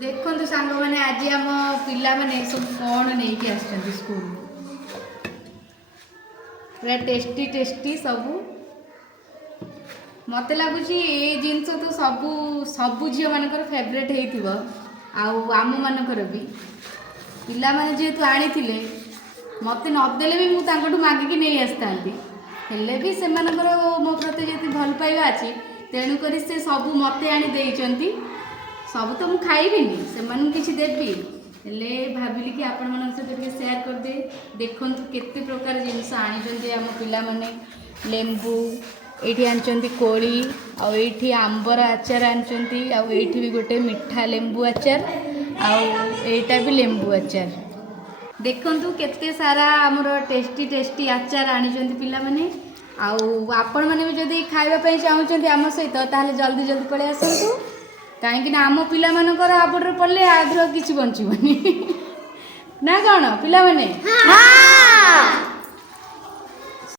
देखो सांग मैंने आज आम पिला माने सब कौन नहीं कि आसछंती स्कूल पूरा टेस्टी टेस्टी सबू मत लगुच ये जिनस तो सबू सबू झील मानकर फेवरेट हो आम मानकर भी पिला माने जेहेतु आनी मत नदेले भी मुझे मागिकी नहीं आसता हेले भी से मो प्रति जी भल पाइबा अच्छी तेणुक से सबू मत आनी सब तो मुझे खाइबिनी से किसी देवी हेले भाविली कि आपण मन सहित सेयार करदे देखु केते प्रकार जिनस आनी आम पिला माने लेंबू ये आनी कोली आठी आंबर आचार आनी आठी भी गोटे मिठा लेंबू आचार आईटा भी लेंबू आचार देखु केते सारा आमर टेस्टी टेस्टी आचार आनी पिला माने आपण मैंने भी जदि खावाई चाहूँगी आम सहित ताहले जल्दी जल्दी पलि आसतु कहीं आम पिला आबड़ पड़े आग्रह किसी बचीबनी ना कौन पिला माने